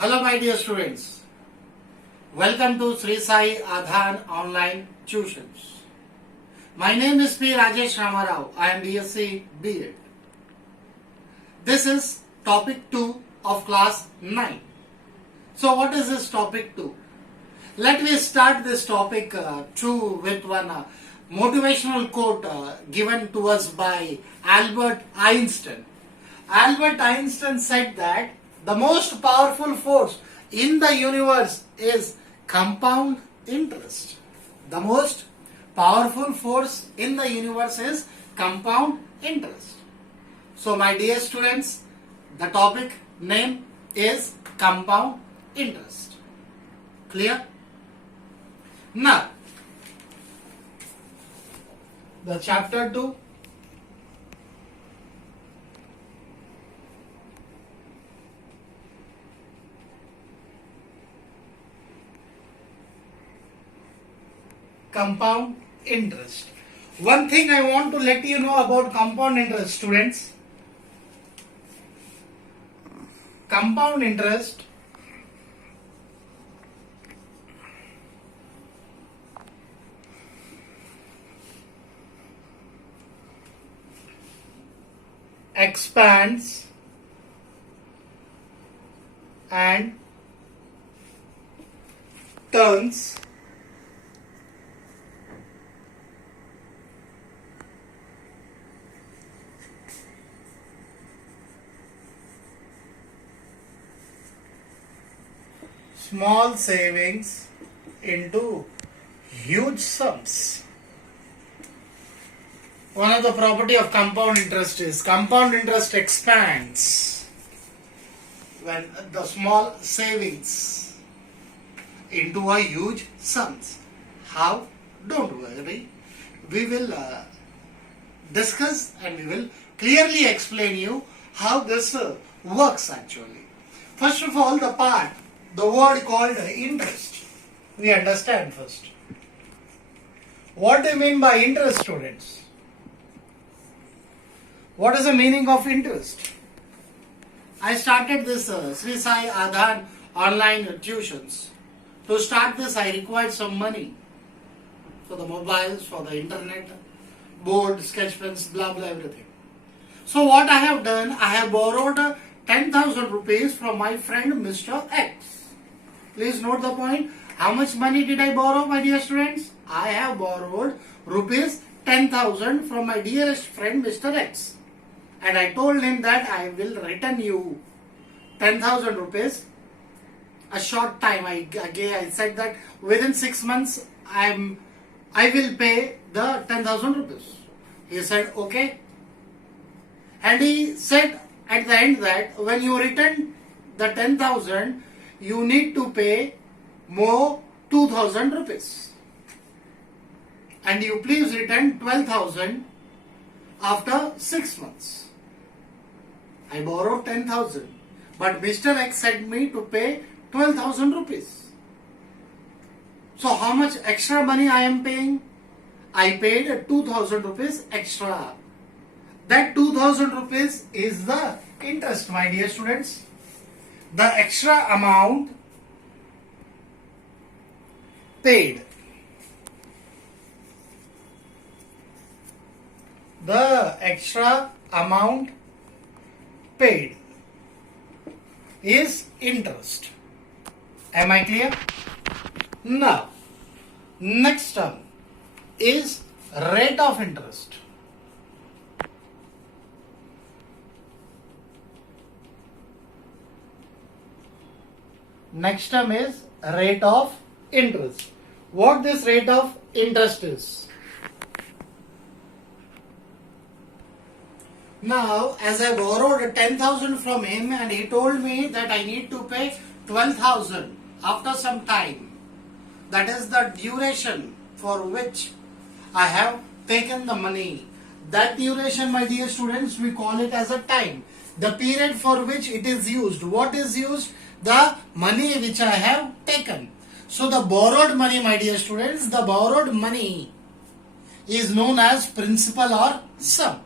Hello my dear students, welcome to Sri Sai Adhan Online Tuitions. My name is P. Rajesh Ramarao. I am BSc B.Ed. This is topic 2 of class 9. So what is this topic 2? Let me start this topic 2 with one motivational quote given to us by Albert Einstein. Albert Einstein said that the most powerful force in the universe is compound interest. The most powerful force in the universe is compound interest. So my dear students, the topic name is compound interest. Clear? Now, the chapter 2. Compound interest. One thing I want to let you know about compound interest, students. Compound interest expands and turns small savings into huge sums. One of the property of compound interest is compound interest expands when the small savings into a huge sums. How? Don't worry. We will discuss and we will clearly explain you how this works actually. First of all, the word called interest. We understand first. What do you mean by interest, students? What is the meaning of interest? I started this Sri Sai Adhan online tuitions. To start this, I required some money for the mobiles, for the internet, board, sketch pens, blah blah everything. So what I have done, I have borrowed 10,000 rupees from my friend Mr. X. Please note the point. How much money did I borrow, my dear students? I have borrowed rupees 10,000 from my dearest friend Mr. X. And I told him that I will return you 10,000 rupees a short time. I said that within 6 months I will pay the 10,000 rupees. He said okay. And he said at the end that when you return the 10,000, you need to pay more 2,000 rupees. And you please return 12,000 after 6 months. I borrowed 10,000, but Mr. X said me to pay 12,000 rupees. So how much extra money I am paying? I paid 2,000 rupees extra. That 2,000 rupees is the interest, my dear students. The extra amount paid. The extra amount paid is interest. Am I clear? Now, next term is rate of interest. Next term is rate of interest. What this rate of interest is? Now, as I borrowed 10,000 from him and he told me that I need to pay 12,000 after some time. That is the duration for which I have taken the money. That duration, my dear students, we call it as a time. The period for which it is used. What is used? The money which I have taken. So the borrowed money, my dear students, the borrowed money is known as principal or sum.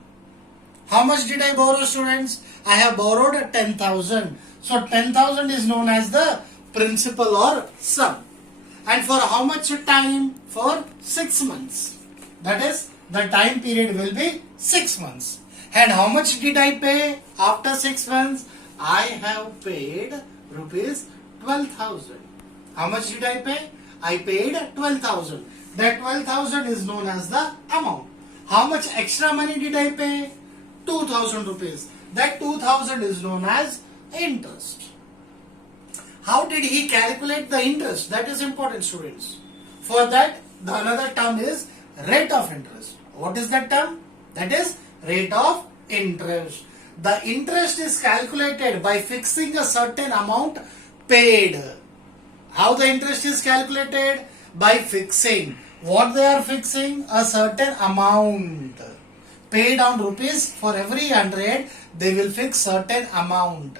How much did I borrow, students? I have borrowed 10,000. So 10,000 is known as the principal or sum. And for how much time? For 6 months. That is, the time period will be 6 months. And how much did I pay after 6 months? I have paid rupees 12,000. How much did I pay? I paid 12,000. That 12,000 is known as the amount. How much extra money did I pay? 2,000 rupees. That 2,000 is known as interest. How did he calculate the interest? That is important, students. For that, the another term is rate of interest. What is that term? That is rate of interest. The interest is calculated by fixing a certain amount paid. How the interest is calculated? By fixing. What they are fixing? A certain amount. Paid on rupees, for every 100, they will fix certain amount.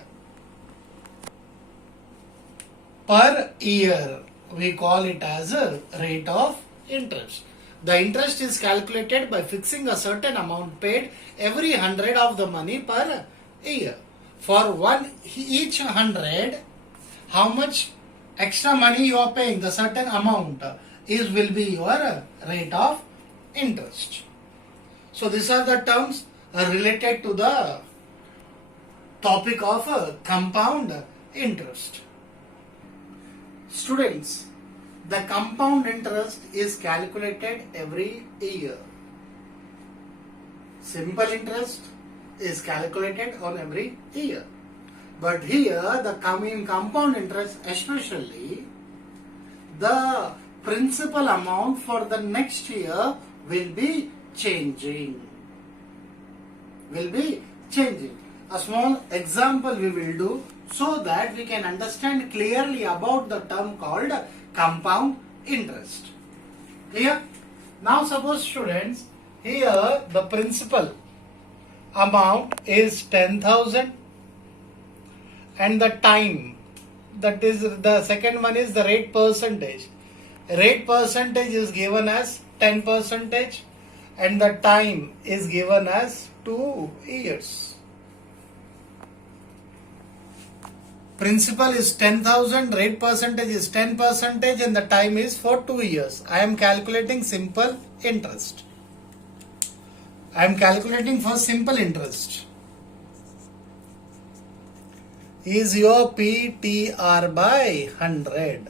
Per year, we call it as a rate of interest. The interest is calculated by fixing a certain amount paid every 100 of the money per year. For each 100, how much extra money you are paying, the certain amount will be your rate of interest. So these are the terms related to the topic of compound interest. Students, the compound interest is calculated every year. Simple interest is calculated on every year. But here, the compound interest, especially, the principal amount for the next year will be changing. A small example we will do so that we can understand clearly about the term called compound interest. Clear? Now suppose, students, here the principal amount is 10,000 and the time, that is the second one is the rate percentage. Rate percentage is given as 10% and the time is given as 2 years. Principal is 10,000, rate percentage is 10% and the time is for 2 years. I am calculating simple interest. I am calculating for simple interest. Is your PTR by 100.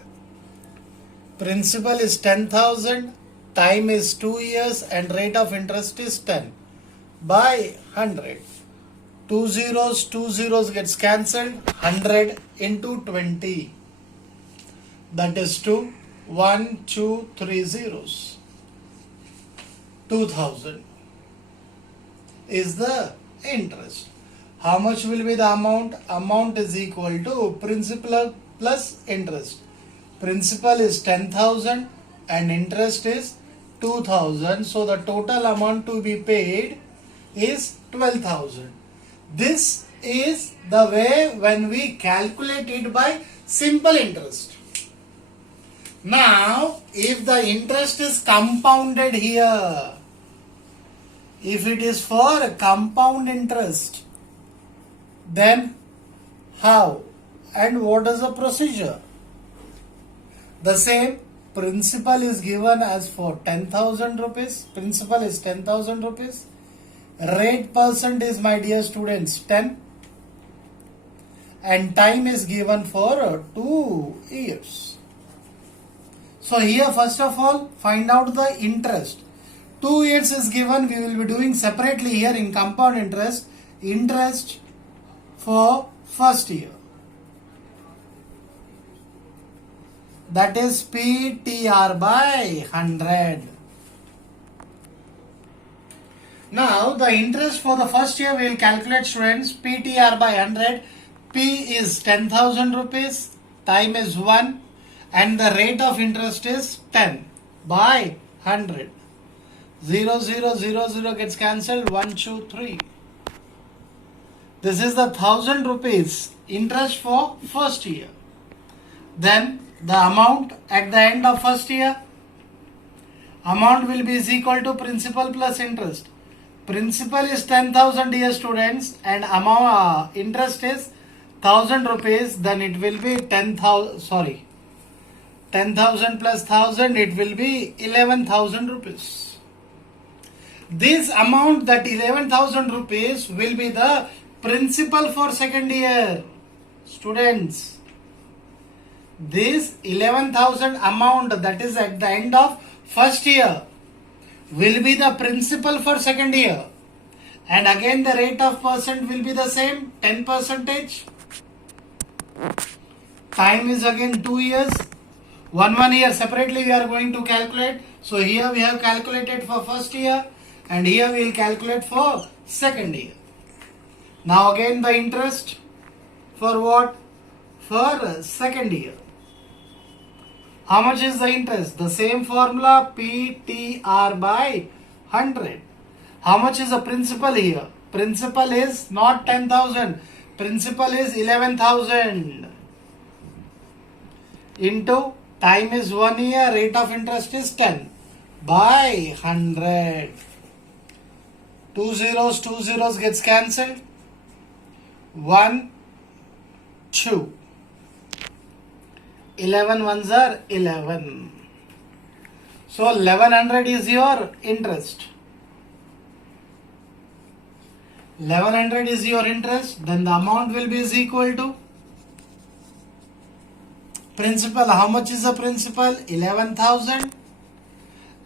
Principal is 10,000, time is 2 years and rate of interest is 10 by 100. 2 zeros gets cancelled. 100 into 20. That is 2. 1, 2, 3 zeros. 2,000 is the interest. How much will be the amount? Amount is equal to principal plus interest. Principal is 10,000 and interest is 2,000. So the total amount to be paid is 12,000. This is the way when we calculate it by simple interest. Now, if the interest is compounded here, if it is for compound interest, then how and what is the procedure? The same principal is given as for 10,000 rupees. Principal is 10,000 rupees. Rate percent is, my dear students, 10 and time is given for 2 years. So here first of all find out the interest. 2 years is given. We will be doing separately here in compound interest. Interest for first year, that is PTR by 100. Now the interest for the first year we will calculate, students. PTR by 100. P is 10,000 rupees. Time is 1 and the rate of interest is 10 by 100. 0, 0, 0, 0 gets cancelled. 1, 2, 3. This is the 1,000 rupees interest for first year. Then the amount at the end of first year, amount will be is equal to principal plus interest. Principal is 10,000, dear students, and amount interest is 1000 rupees, then it will be 10,000, sorry, 10,000 plus 1000, it will be 11,000 rupees. This amount, that 11,000 rupees, will be the principal for second year. Students, this 11,000 amount that is at the end of first year will be the principal for second year. And again the rate of percent will be the same, 10 percentage. Time is again 2 years. One year separately we are going to calculate. So here we have calculated for first year and here we will calculate for second year. Now again the interest for what? For second year. How much is the interest? The same formula, PTR by 100. How much is the principal here? Principal is not 10,000. Principal is 11,000. Into time is 1 year, rate of interest is 10 by 100. Two zeros gets cancelled. 1, 2. 11 ones are 11. So 1100 is your interest. 1100 is your interest. Then the amount will be is equal to principal. How much is the principal? 11,000.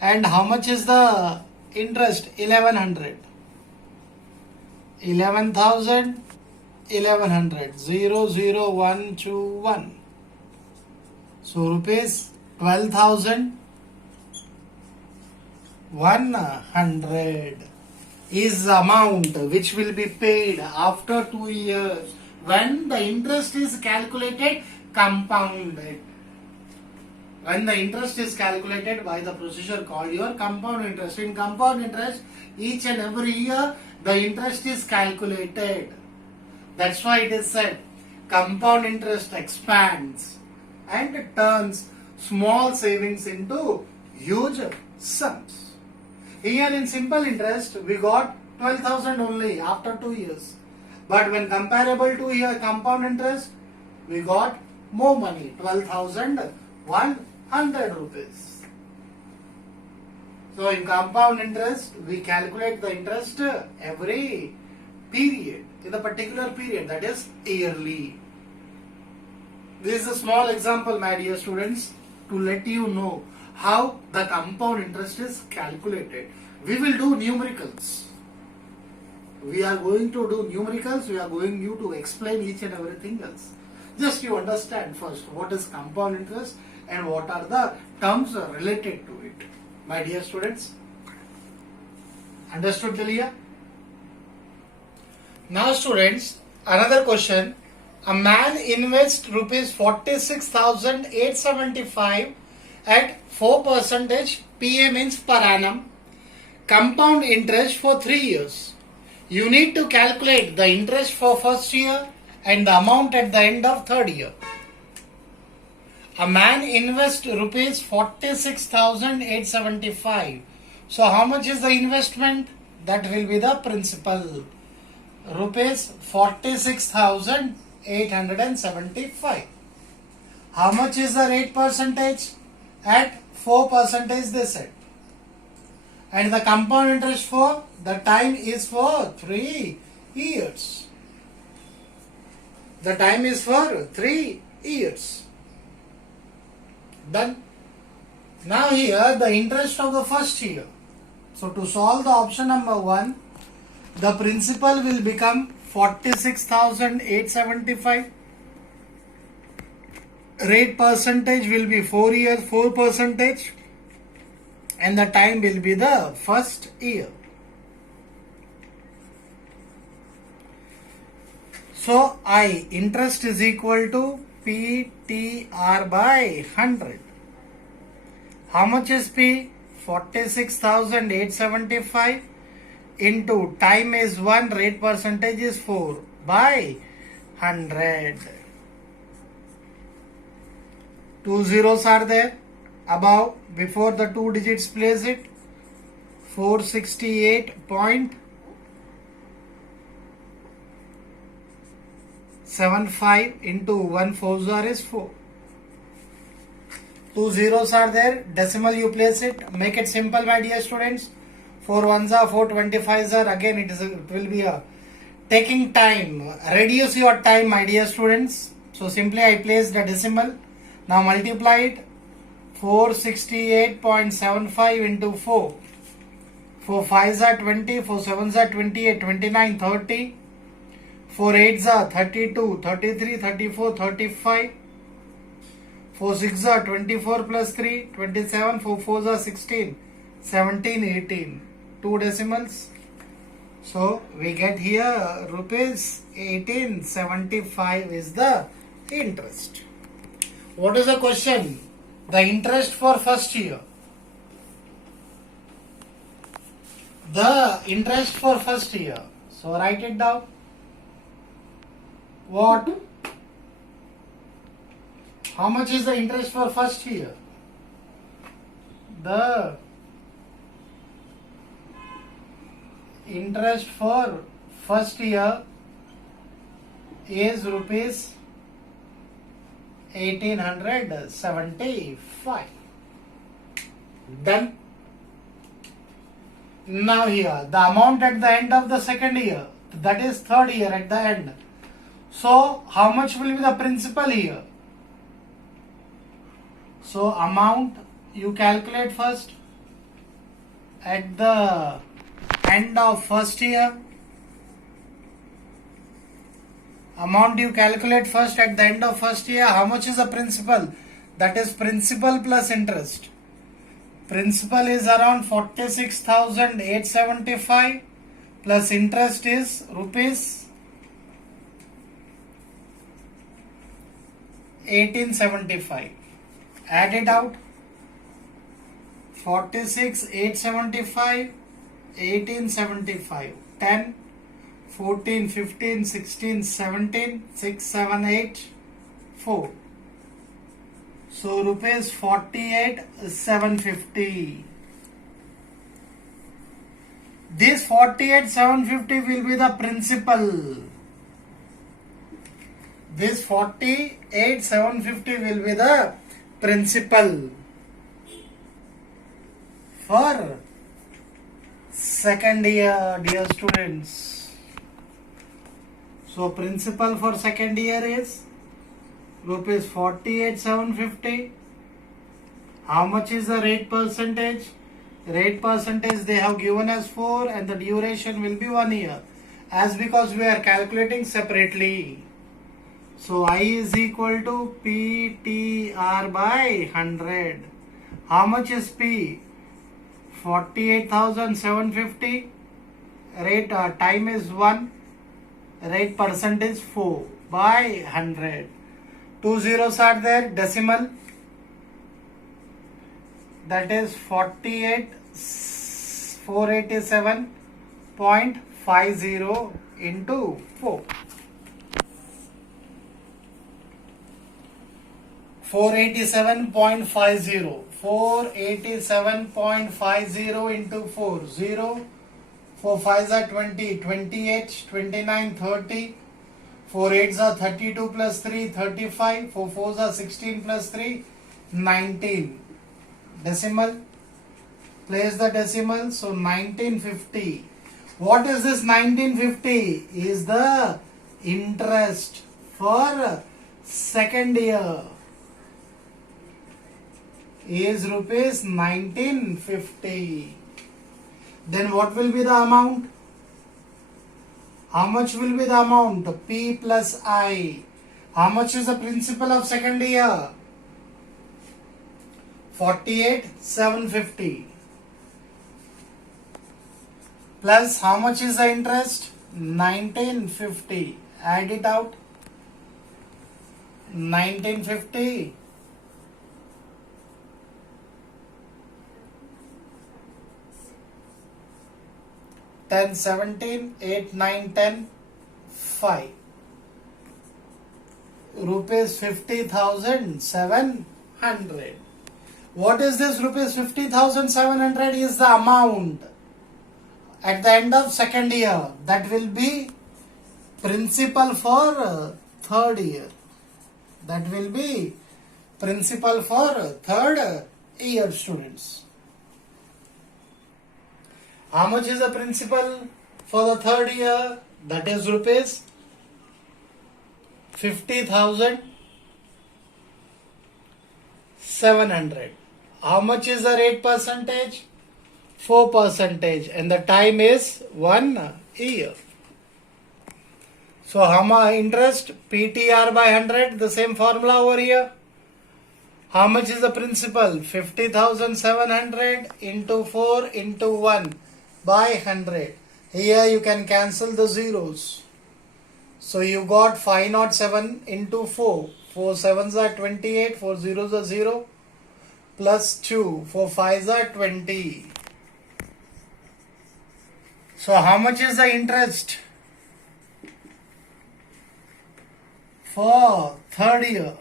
And how much is the interest? 1100. 11,000, 1100. 0, 0, 1, 2, 1. So rupees 12,100 is the amount which will be paid after 2 years when the interest is calculated compounded. When the interest is calculated by the procedure called your compound interest. In compound interest, each and every year the interest is calculated. That's why it is said compound interest expands and turns small savings into huge sums. Here in simple interest, we got 12,000 only after 2 years. But when comparable to here compound interest, we got more money, 12,100 rupees. So in compound interest, we calculate the interest every period, in a particular period, that is yearly. This is a small example, my dear students, to let you know how the compound interest is calculated. We will do numericals. We are going to do numericals. We are going you to explain each and everything else. Just you understand first what is compound interest and what are the terms related to it. My dear students, understood till here? Now students, another question. A man invests rupees 46,875 at 4% PA means per annum compound interest for 3 years. You need to calculate the interest for first year and the amount at the end of third year. A man invests rupees 46,875. So how much is the investment? That will be the principal. Rupees 46,875. How much is the rate percentage? At 4% they said. And the compound interest for the time is for 3 years. The time is for 3 years. Done. Now here the interest of the first year. So to solve the option number 1, the principal will become 46,875. Rate percentage will be 4 years, 4%, and the time will be the first year. So I interest is equal to PTR by 100. How much is P? 46,875 into time is 1, rate percentage is 4 by 100. 2 zeros are there above. Before the 2 digits place it. 468.6 75 into 1 4s are is 4. 2 zeros are there, decimal you place it, make it simple my dear students. 4 ones are 4, 25s are, again it will be a taking time, reduce your time my dear students. So simply I place the decimal, now multiply it, 468.75 into 4. 4 5s are 20, 4 7s are 28, 29, 30. 4 8s are 32, 33, 34, 35. 4 6s are 24 plus 3, 27. 4 4s are 16, 17, 18. 2 decimals. So we get here rupees 1875 is the interest. What is the question? The interest for first year. The interest for first year. So write it down. What? How much is the interest for first year? The interest for first year is rupees 1875. Done. Now here the amount at the end of the second year, that is third year at the end. So how much will be the principal here? So amount you calculate first at the end of first year. Amount you calculate first at the end of first year. How much is the principal? That is principal plus interest. Principal is around 46,875 plus interest is rupees 1875. Add it out. 46,875, 1875. 10, 14, 15, 16, 17, 6, 7, 8, 4. So rupees 48,750. This 48,750 will be the principal. This 48,750 will be the principal for second year, dear students. So principal for second year is rupees 48,750. How much is the rate percentage? Rate percentage they have given us 4 and the duration will be 1 year. As because we are calculating separately. So I is equal to PTR by 100. How much is P? 48,750. Rate time is 1. Rate percentage 4 by 100. 2 zeros are there, decimal. That is 487.50 into 4. 487.50. 487.50 into 4. 0. 4 5s are 20, 28, 29, 30. 4 8s are 32 plus 3, 35. 4 4s are 16 plus 3, 19. Decimal. Place the decimal. So 1950. What is this 1950? Is the interest for second year. Is rupees 1950. Then what will be the amount? How much will be the amount? P plus I. How much is the principal of second year? 48,750. Plus how much is the interest? 1950. Add it out. 1950. 10, 17, 8, 9, 10, 5. Rupees 50,700. What is this rupees 50,700 is the amount at the end of second year. That will be principal for third year. That will be principal for third year students. How much is the principal for the third year? That is rupees 50,700. How much is the rate percentage? 4%, and the time is 1 year. So how much interest? PTR by 100, the same formula over here. How much is the principal? 50,700 into 4 into 1 by 100. Here you can cancel the zeros. So you got 507 into 4. 4 sevens are 28, 4 zeros are 0, plus 2, 4 fives are 20. So how much is the interest for third year?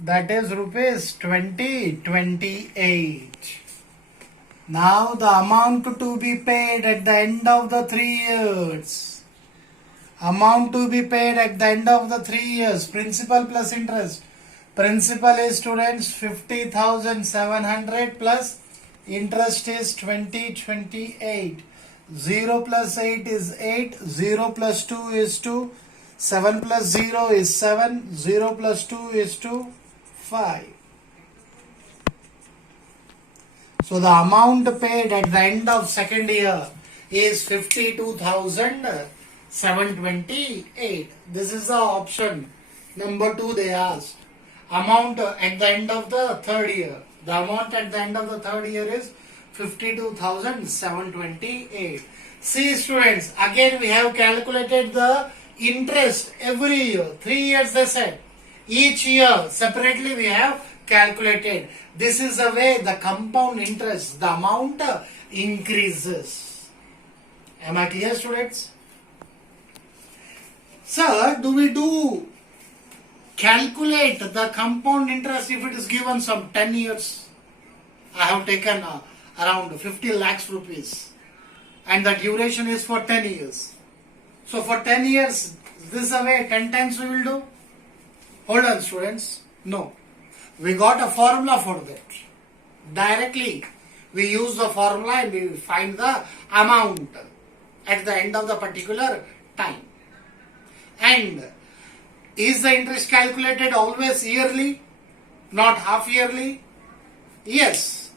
That is rupees 2028. Now the amount to be paid at the end of the 3 years. Amount to be paid at the end of the 3 years. Principal plus interest. Principal is, students, 50,700 plus interest is 2028. 0 plus 8 is 8. 0 plus 2 is 2. 7 plus 0 is 7. 0 plus 2 is 2. 5. So the amount paid at the end of second year is 52,728. This is the option number 2 they asked. Amount at the end of the third year. The amount at the end of the third year is 52,728. See, students, again we have calculated the interest every year. 3 years they said. Each year separately we have calculated. This is the way the compound interest, the amount increases. Am I clear, students? Sir, do we calculate the compound interest if it is given some 10 years? I have taken around 50 lakhs rupees and the duration is for 10 years. So for 10 years, this is the way 10 times we will do? Hold on, students. No. We got a formula for that. Directly we use the formula and we find the amount at the end of the particular time. And is the interest calculated always yearly, not half yearly? Yes,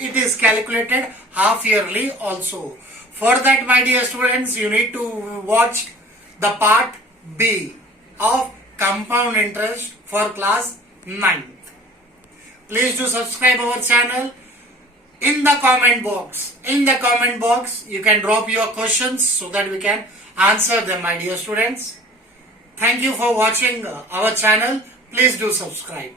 it is calculated half yearly also. For that, my dear students, you need to watch the part B of compound interest for class 9th. Please do subscribe our channel. In the comment box, you can drop your questions so that we can answer them, my dear students. Thank you for watching our channel. Please do subscribe.